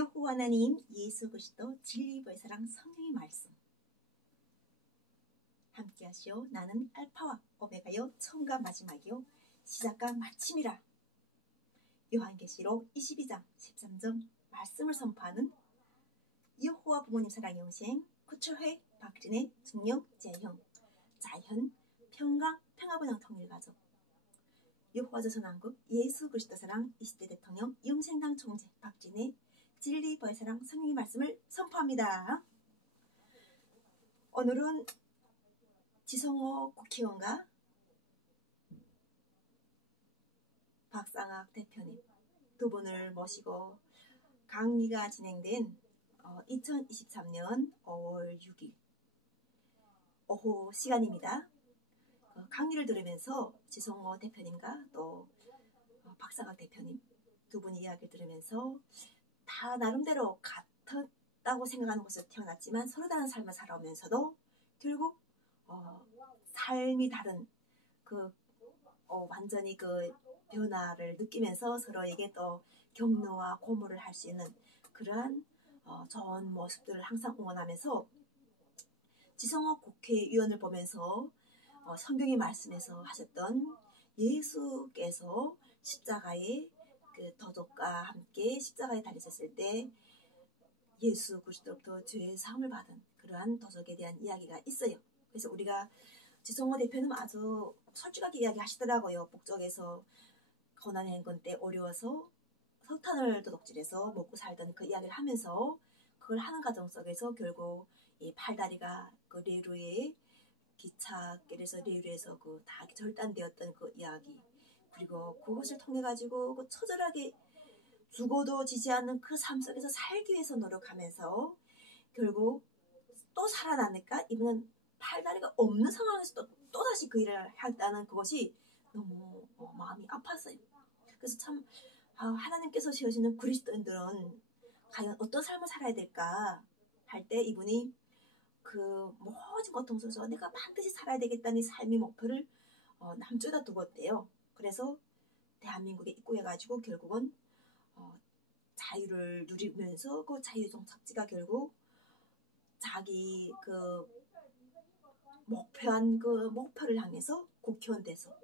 여호와 하나님 예수 그리스도 진리의 사랑 성령의 말씀 함께 하시오. 나는 알파와 오메가요 처음과 마지막이요 시작과 마침이라. 요한계시록 22장 13절 말씀을 선포하는 여호와 부모님 사랑 영생 구초회 박진혜 중령 재형 자현 평강 평화번영 통일가족 여호와 조선왕국 예수 그리스도 사랑 20대 대통령 영생당 총재 박진혜 진리의 사랑 성령의 말씀을 선포합니다. 오늘은 지성호 국회의원과 박상학 대표님 두 분을 모시고 강의가 진행된 2023년 5월 6일 오후 시간입니다. 강의를 들으면서 지성호 대표님과 또 박상학 대표님 두 분의 이야기를 들으면서 다 나름대로 같았다고 생각하는 곳에서 태어났지만 서로 다른 삶을 살아오면서도 결국 삶이 다른 완전히 변화를 느끼면서 서로에게 또 격려와 고무를 할 수 있는 그러한 좋은 모습들을 항상 응원하면서 지성호 국회의원을 보면서 성경의 말씀에서 하셨던 예수께서 십자가의 그 도덕과 함께 십자가에 달리셨을 때 예수 그리스도로부터 죄의 사함을 받은 그러한 도덕에 대한 이야기가 있어요. 그래서 우리가 지성호 대표는 아주 솔직하게 이야기하시더라고요. 북쪽에서 고난의 행군 때 어려워서 석탄을 도둑질해서 먹고 살던 그 이야기를 하면서 그걸 하는 과정 속에서 결국 이 팔다리가 그 레루에 기찻길에서 레루에서 다 절단되었던 그 이야기 그리고 그것을 통해 가지고 처절하게 죽어도 지지 않는 그 삶 속에서 살기 위해서 노력하면서 결국 또 살아나니까 이분은 팔다리가 없는 상황에서 또다시 그 일을 했다는 그것이 너무 마음이 아팠어요. 그래서 참 하나님께서 세우시는 그리스도인들은 과연 어떤 삶을 살아야 될까 할 때 이분이 그 모든 고통 속에서 내가 반드시 살아야 되겠다는 삶의 목표를 남쪽에다 두었대요. 그래서 대한민국에 입국해가지고 결국은 자유를 누리면서 그 자유 종착지가 결국 자기 목표한 그 목표를 향해서 국회의원 돼서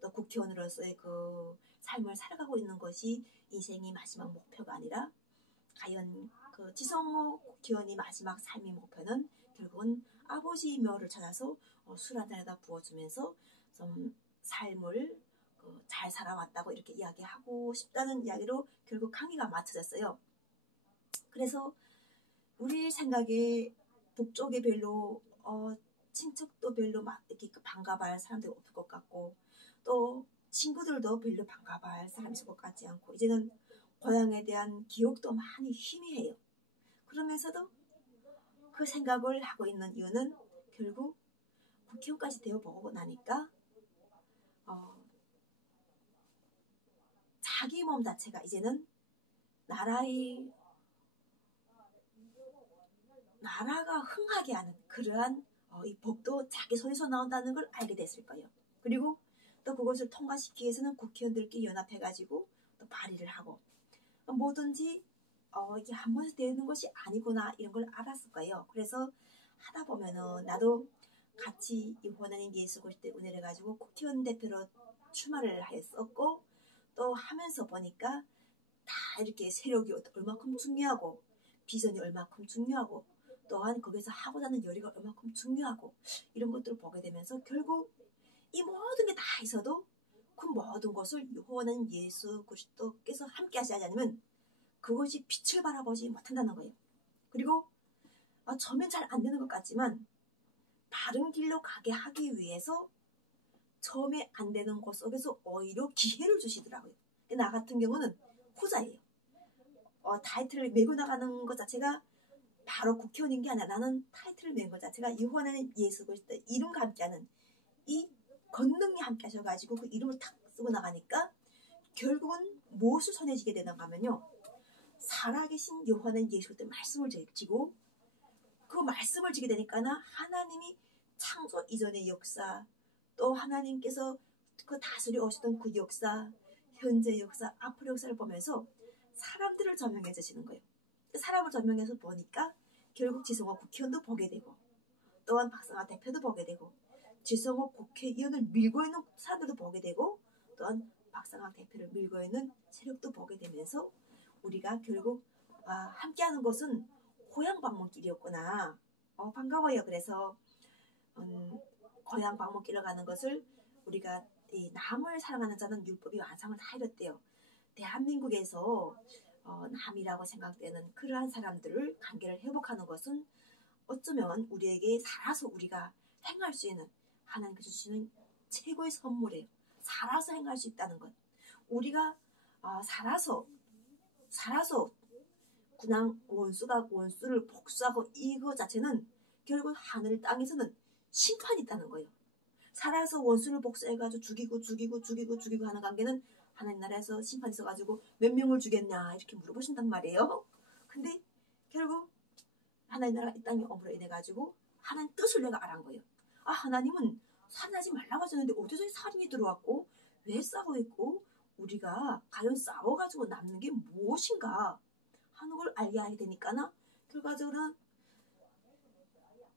또 국회의원으로서의 그 삶을 살아가고 있는 것이 인생의 마지막 목표가 아니라 과연 그 지성호 국회의원이 마지막 삶의 목표는 결국은 아버지 묘를 찾아서 술 한잔에다 부어주면서 좀 삶을 잘 살아왔다고 이렇게 이야기하고 싶다는 이야기로 결국 강의가 마쳐졌어요. 그래서 우리 생각에 북쪽에 별로 친척도 별로 막 이렇게 반가워할 사람들이 없을 것 같고 또 친구들도 별로 반가워할 사람이 있을 것 같지 않고 이제는 고향에 대한 기억도 많이 희미해요. 그러면서도 그 생각을 하고 있는 이유는 결국 국회의원까지 되어보고 나니까 자기 몸 자체가 이제는 나라가 흥하게 하는 그러한 이 법도 자기 손에서 나온다는 걸 알게 됐을 거예요. 그리고 또 그것을 통과시키기 위해서는 국회의원들끼리 연합해가지고 또 발의를 하고 뭐든지 이게 한 번에서 되는 것이 아니구나 이런 걸 알았을 거예요. 그래서 하다 보면은 나도 같이 하나님 예수 그리스도의 은혜를 가지고 국회의원 대표로 출마를 했었고 또 하면서 보니까 다 이렇게 세력이 얼마큼 중요하고 비전이 얼마큼 중요하고 또한 거기서 하고자 하는 열의가 얼마큼 중요하고 이런 것들을 보게 되면서 결국 이 모든 게 다 있어도 그 모든 것을 여호와는 예수 그리스도께서 함께 하시지 않으면 그것이 빛을 바라보지 못한다는 거예요. 그리고 처음엔 잘 안 되는 것 같지만 바른 길로 가게 하기 위해서 처음에 안 되는 것 속에서 오히려 기회를 주시더라고요. 나 같은 경우는 후자예요. 타이틀을 메고 나가는 것 자체가 바로 국회의원인 게 아니라 나는 타이틀을 메는 것 자체가 여호와는 예수 그리스도 이름과 함께하는 이 권능이 함께 하셔가지고 그 이름을 탁 쓰고 나가니까 결국은 무엇을 손에 쥐게 되는가 하면요. 살아계신 여호와는 예수 그리스도의 말씀을 쥐고 그 말씀을 쥐게 되니까 하나님이 창조 이전의 역사 또 하나님께서 그 다스려 오셨던 그 역사 현재 역사 앞으로 역사를 보면서 사람들을 조명해 주시는 거예요. 사람을 전명해서 보니까 결국 지성호 국회의원도 보게 되고 또한 박상학 대표도 보게 되고 지성호 국회의원을 밀고 있는 사람들도 보게 되고 또한 박상학 대표를 밀고 있는 세력도 보게 되면서 우리가 결국 함께하는 것은 고향 방문길이었구나. 반가워요. 그래서 고향 방문길을 가는 것을 우리가 이 남을 사랑하는 자는 율법이 완성을 다 이뤘대요. 대한민국에서 남이라고 생각되는 그러한 사람들을 관계를 회복하는 것은 어쩌면 우리에게 살아서 우리가 행할 수 있는 하나님께서 주시는 최고의 선물이에요. 살아서 행할 수 있다는 것. 우리가 살아서 그냥 원수가 원수를 복수하고 이거 자체는 결국 하늘 땅에서는 심판이 있다는 거예요. 살아서 원수를 복수해가지고 죽이고 하는 관계는 하나님 나라에서 심판이 있어가지고 몇 명을 죽였냐 이렇게 물어보신단 말이에요. 근데 결국 하나님 나라 이 땅에 엄으로 인해가지고 하나님 뜻을 내가 알은 거예요. 하나님은 살인하지 말라고 하셨는데 어디서 살인이 들어왔고 왜 싸우고 있고 우리가 과연 싸워가지고 남는 게 무엇인가 하는 걸 알게 되니까나 결과적으로는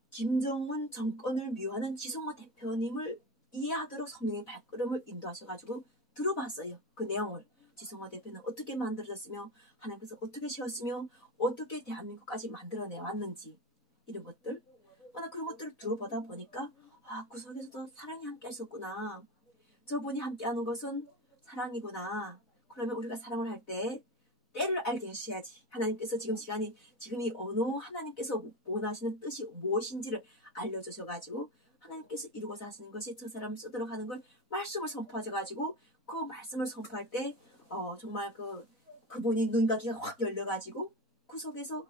김정은 정권을 미워하는 지성호 대표님을 이해하도록 성령의 발걸음을 인도하셔가지고 들어봤어요. 그 내용을. 지성호 대표는 어떻게 만들어졌으며 하나님께서 어떻게 세웠으며 어떻게 대한민국까지 만들어내 왔는지 이런 것들. 그런 것들을 들어보다 보니까 그 속에서도 사랑이 함께 하셨구나. 저분이 함께하는 것은 사랑이구나. 그러면 우리가 사랑을 할 때 때를 알게 하셔야지. 하나님께서 지금이 어느 하나님께서 원하시는 뜻이 무엇인지를 알려주셔가지고 하나님께서 이루고자 하시는 것이 저 사람을 쓰도록 하는 걸 말씀을 선포하셔가지고 그 말씀을 선포할 때 정말 그분이 눈과 귀가 확 열려가지고 그 속에서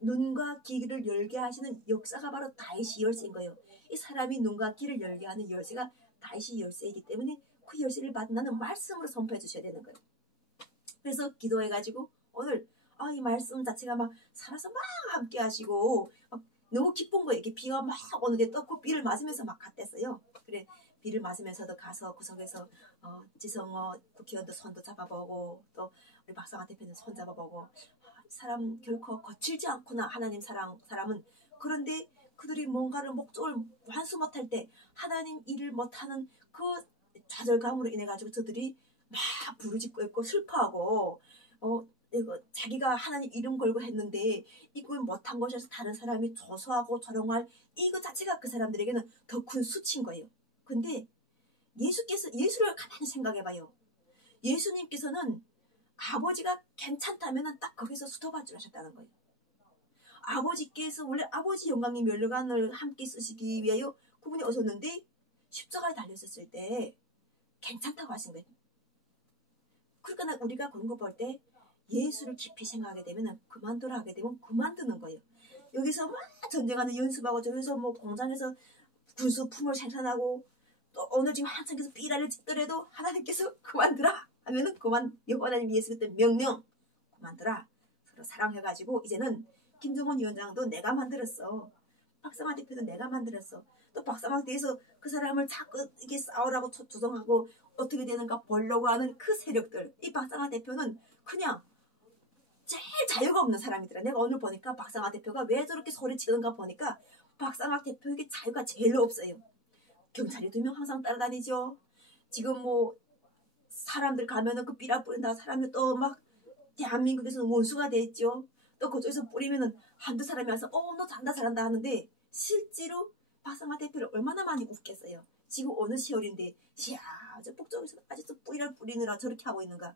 눈과 귀를 열게 하시는 역사가 바로 다윗이 열쇠인 거예요. 이 사람이 눈과 귀를 열게 하는 열쇠가 다윗이 열쇠이기 때문에 그 열쇠를 받는 말씀으로 선포해 주셔야 되는 거예요. 그래서 기도해가지고 오늘 이 말씀 자체가 막 살아서 막 함께 하시고 너무 기쁜 거예요. 이렇게 비가 막 오는데 또 그 비를 맞으면서 막 갔댔어요. 그래 비를 맞으면서도 가서 구석에서 지성호 국회의원도 손도 잡아보고 또 우리 박상학 대표는 손 잡아보고 사람 결코 거칠지 않구나 하나님 사람은. 그런데 그들이 뭔가를 목적을 완수 못할 때 하나님 일을 못하는 그 좌절감으로 인해 가지고 저들이 막 부르짖고 있고 슬퍼하고 자기가 하나님 이름 걸고 했는데 이걸 못한 것에서 다른 사람이 조소하고 조롱할 이거 자체가 그 사람들에게는 더 큰 수치인 거예요. 근데 예수를 가만히 생각해봐요. 예수님께서는 아버지가 괜찮다면 딱 거기서 스톱할 줄 아셨다는 거예요. 아버지께서 원래 아버지 영광의 멸류관을 함께 쓰시기 위하여 그분이 오셨는데 십자가에 달렸었을 때 괜찮다고 하신 거예요. 그러니까 우리가 그런 거 볼 때 예수를 깊이 생각하게 되면 그만두라 하게 되면 그만두는 거예요. 여기서 막 전쟁하는 연습하고 저기서 뭐 공장에서 군수품을 생산하고 또 오늘 지금 한창에서 삐라를 찍더라도 하나님께서 그만두라 하면은 하나님 예수 그때 명령 그만두라. 서로 사랑해가지고 이제는 김정은 위원장도 내가 만들었어. 박상학 대표도 내가 만들었어. 또 박상학 대해서 그 사람을 자꾸 이게 싸우라고 조정하고 어떻게 되는가 보려고 하는 그 세력들. 이 박상학 대표는 그냥 제일 자유가 없는 사람이더라. 내가 오늘 보니까 박상학 대표가 왜 저렇게 소리치는가 보니까 박상학 대표에게 자유가 제일 없어요. 경찰이 2명 항상 따라다니죠. 지금 뭐 사람들 가면은 그 삐라 뿌린다 사람이 또 막 대한민국에서는 원수가 됐죠. 또 그쪽에서 뿌리면은 한두 사람이 와서 너 잘한다 하는데 실제로 박상학 대표를 얼마나 많이 웃겠어요. 지금 어느 시월인데 이야 저 북쪽에서 아직도 뿌리를 뿌리느라 저렇게 하고 있는가.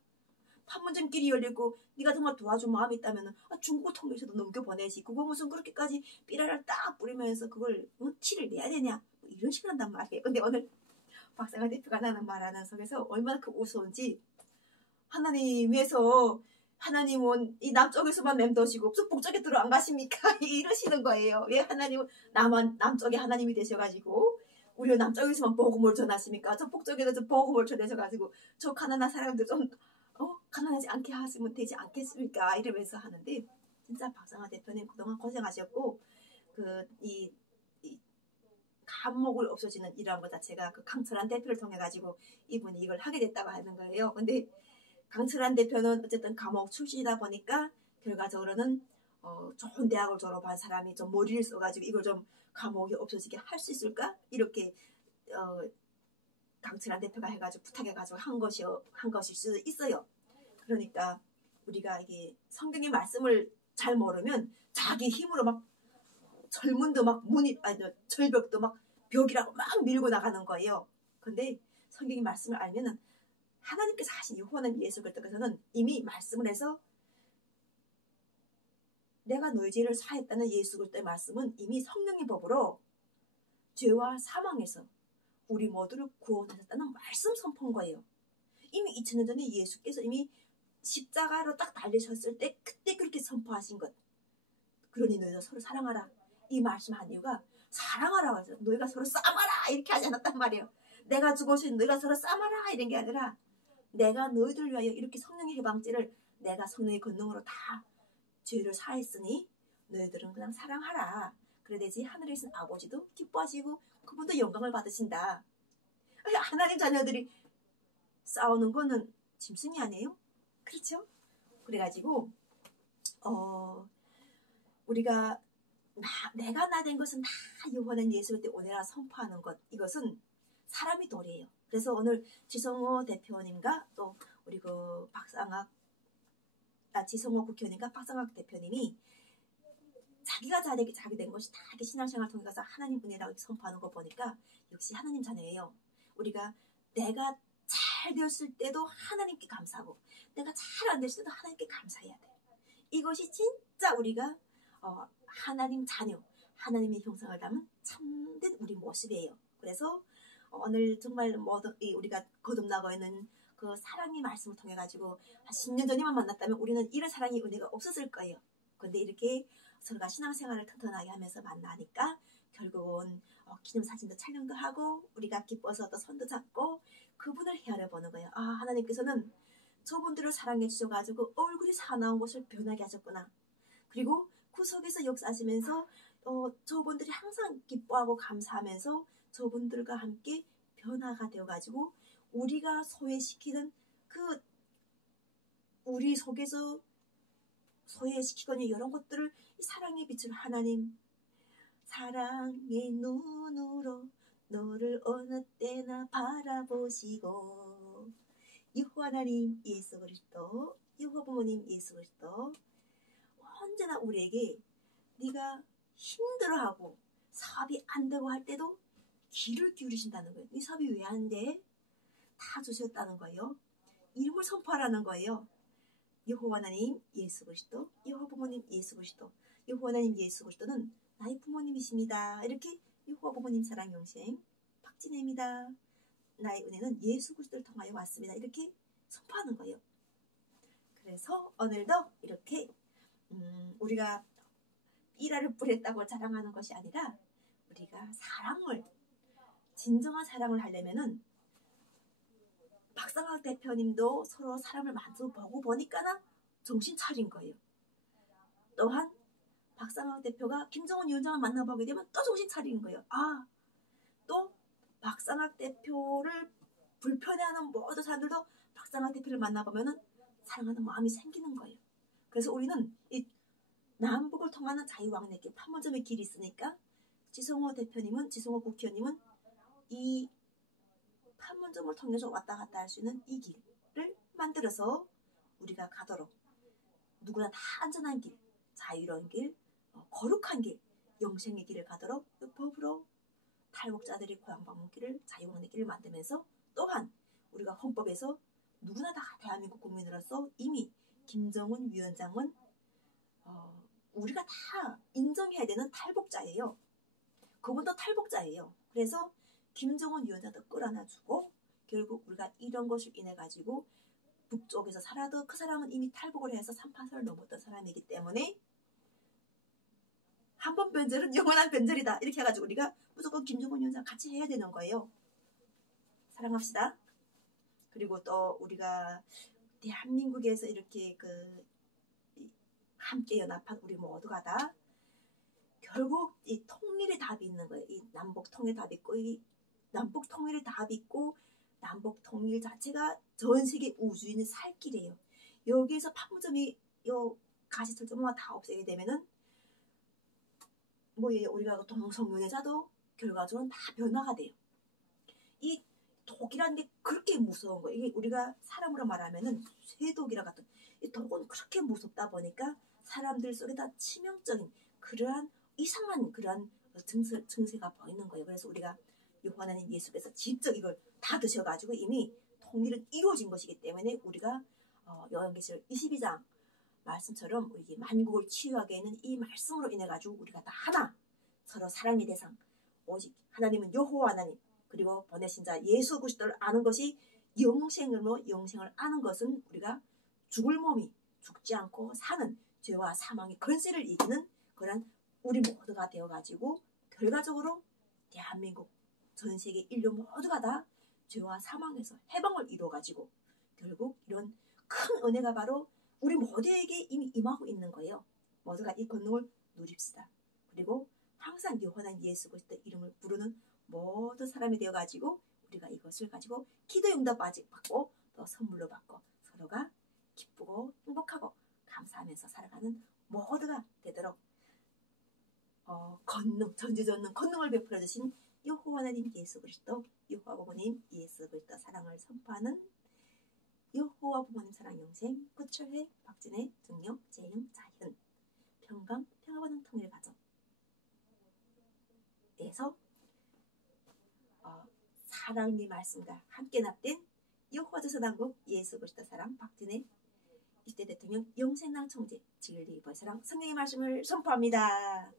판문점길이 열리고 네가 정말 도와줄 마음이 있다면 중국을 통해서도 넘겨보내지. 그거 무슨 그렇게까지 삐라를 딱 뿌리면서 그걸 티를 내야 되냐. 이런 식으로 한단 말이에요. 근데 오늘 박상학 대표가 나는 말하는 속에서 얼마나 그 우스운지 하나님에서 하나님은 이 남쪽에서만 맴도시고 북쪽에 들어 안 가십니까? 이러시는 거예요. 왜 하나님은 남쪽에 하나님이 되셔가지고 우리 남쪽에서만 복음을 전하십니까? 저 북쪽에도 저 복음을 전하셔가지고 저 가난한 사람들 좀 가난하지 않게 하시면 되지 않겠습니까? 이러면서 하는데 진짜 박상학 대표님 그동안 고생하셨고 이 감목을 없어지는 이러한 것 자체가 그 강철한 대표를 통해 가지고 이분이 이걸 하게 됐다고 하는 거예요. 근데 강철한 대표는 어쨌든 감옥 출신이다 보니까 결과적으로는 좋은 대학을 졸업한 사람이 좀 머리를 써가지고 이걸 좀 감옥이 없어지게 할 수 있을까? 이렇게 강철한 대표가 해가지고 부탁해가지고 한 것일 수도 있어요. 그러니까 우리가 이게 성경의 말씀을 잘 모르면 자기 힘으로 막 철문도 막 절벽도 막 벽이라고 막 밀고 나가는 거예요. 근데 성경의 말씀을 알면은 하나님께서 하신 여호와는 예수 그리스도께서는 이미 말씀을 해서 내가 너희 죄를 사했다는 예수 그리스도의 말씀은 이미 성령의 법으로 죄와 사망에서 우리 모두를 구원하셨다는 말씀 선포한 거예요. 이미 2000년 전에 예수께서 이미 십자가로 딱 달리셨을 때 그때 그렇게 선포하신 것. 그러니 너희가 서로 사랑하라. 이 말씀한 이유가 사랑하라고 해서 너희가 서로 싸마라 이렇게 하지 않았단 말이에요. 내가 죽어서 너희가 서로 싸마라 이런 게 아니라 내가 너희들 위하여 이렇게 성령의 해방죄를 내가 성령의 권능으로 다 죄를 사했으니 너희들은 그냥 사랑하라. 그래 되지 하늘에 계신 아버지도 기뻐하시고 그분도 영광을 받으신다. 하나님 자녀들이 싸우는 거는 짐승이 아니에요? 그렇죠? 그래가지고 우리가 내가 나 된 것은 다 여호와는 예수 그리스도의 은혜라 선포하는 것, 이것은 사람이 도리예요. 그래서 오늘 지성호 대표님과 또 우리 그 지성호 국회의원님과 박상학 대표님이 자기가 자기 된 것이 다 이렇게 신앙생활을 통해서 하나님 은혜라고 선포하는 거 보니까 역시 하나님 자녀예요. 우리가 내가 잘 되었을 때도 하나님께 감사하고 내가 잘 안 됐을 때도 하나님께 감사해야 돼. 이것이 진짜 우리가 하나님 자녀, 하나님의 형상을 담은 참된 우리 모습이에요. 그래서 오늘 정말 우리가 거듭나고 있는 그 사랑의 말씀을 통해 가지고 한 10년 전에만 만났다면 우리는 이런 사랑의 은혜가 없었을 거예요. 근데 이렇게 서로가 신앙생활을 튼튼하게 하면서 만나니까 결국은 기념사진도 촬영도 하고 우리가 기뻐서 또 손도 잡고 그분을 헤아려 보는 거예요. 하나님께서는 저분들을 사랑해 주셔가지고 얼굴이 사나운 것을 변하게 하셨구나. 그리고 그 속에서 역사하시면서 저분들이 항상 기뻐하고 감사하면서 저분들과 함께 변화가 되어가지고 우리가 소외시키는 그 우리 속에서 소외시키거나 이런 것들을 사랑의 빛으로 하나님 사랑의 눈으로 너를 어느 때나 바라보시고 여호와 하나님 예수 그리스도 여호와 부모님 예수 그리스도 언제나 우리에게 네가 힘들어하고 사업이 안 되고 할 때도 귀를 기울이신다는 거예요. 네 사업이 왜 안 돼? 다 주셨다는 거예요. 이름을 선포하라는 거예요. 여호와 하나님 예수 그리스도 여호와 부모님 예수 그리스도 여호와 하나님 예수 그리스도는 나의 부모님이십니다. 이렇게 여호와 부모님 사랑 영생 박진혜입니다. 나의 은혜는 예수 그리스도를 통하여 왔습니다. 이렇게 선포하는 거예요. 그래서 오늘도 이렇게 우리가 삐라를 뿌렸다고 자랑하는 것이 아니라 우리가 진정한 사랑을 하려면은 박상학 대표님도 서로 사람을 마주 보고 보니까는 정신 차린 거예요. 또한 박상학 대표가 김정은 위원장을 만나보게 되면 또 정신 차린 거예요. 또 박상학 대표를 불편해하는 모든 사람들도 박상학 대표를 만나보면은 사랑하는 마음이 생기는 거예요. 그래서 우리는 이 남북을 통하는 자유왕래길 판문점의 길이 있으니까 지성호 국회의원님은 이 판문점을 통해서 왔다 갔다 할 수 있는 이 길을 만들어서 우리가 가도록 누구나 다 안전한 길, 자유로운 길, 거룩한 길, 영생의 길을 가도록 법으로 탈북자들이 고향 방문길을 자유왕래길을 만들면서 또한 우리가 헌법에서 누구나 다 대한민국 국민으로서 이미 김정은 위원장은 우리가 다 인정해야 되는 탈북자예요. 그분도 탈북자예요. 그래서 김정은 위원장도 끌어안아주고 결국 우리가 이런 것을 인해 가지고 북쪽에서 살아도 그 사람은 이미 탈북을 해서 38선을 넘었던 사람이기 때문에 한 번 변절은 영원한 변절이다. 이렇게 해가지고 우리가 무조건 김정은 위원장 같이 해야 되는 거예요. 사랑합시다. 그리고 또 우리가 대한민국에서 이렇게 함께 연합한 우리 모두가 다 결국 이 통일의 답이 있는 거예요. 이 남북 통일 답이 있고 이 남북 통일의 답이 있고 남북 통일 자체가 전 세계 우주인의 살 길이에요. 여기에서 판문점이 가시철저만 다 없애게 되면은 뭐 우리가 동성연애자도 결과적으로 다 변화가 돼요. 이 독이라는 게 그렇게 무서운 거예요. 이게 우리가 사람으로 말하면은 쇠독이라 같은 이 독은 그렇게 무섭다 보니까 사람들 속에다 치명적인 그러한 이상한 그러한 증세가 보이는 거예요. 그래서 우리가 하나님 예수께서 직접 이걸 다 드셔가지고 이미 통일은 이루어진 것이기 때문에 우리가 요한계시록 22장 말씀처럼 우리 만국을 치유하게 하는 이 말씀으로 인해 가지고 우리가 다 하나 서로 사랑의 대상 오직 하나님은 여호와 하나님 그리고 보내신 자 예수 그리스도를 아는 것이 영생으로 영생을 아는 것은 우리가 죽을 몸이 죽지 않고 사는 죄와 사망의 권세를 이기는 그런 우리 모두가 되어가지고 결과적으로 대한민국 전 세계 인류 모두가 다 죄와 사망에서 해방을 이루어가지고 결국 이런 큰 은혜가 바로 우리 모두에게 이미 임하고 있는 거예요. 모두가 이 권능을 누립시다. 그리고 항상 여호와는 예수 그리스도의 이름을 부르는 모든 사람이 되어가지고 우리가 이것을 가지고 기도 응답 받고 또 선물로 받고 서로가 기쁘고 행복하고 감사하면서 살아가는 모두가 되도록 권능 전지전능 권능을 베풀어 주신 여호와 하나님 예수 그리스도 여호와 부모님 예수 그리스도 사랑을 선포하는 여호와 부모님 사랑 영생 구철회 박진혜 정영 재영 자현 평강 평화받은 통일 가정 에서 사랑의 말씀과 함께 납된 여호와 조선왕국 예수 그리스도 사랑 박진혜 20대 대통령 영생당 총재 진리의 사랑 성령의 말씀을 선포합니다.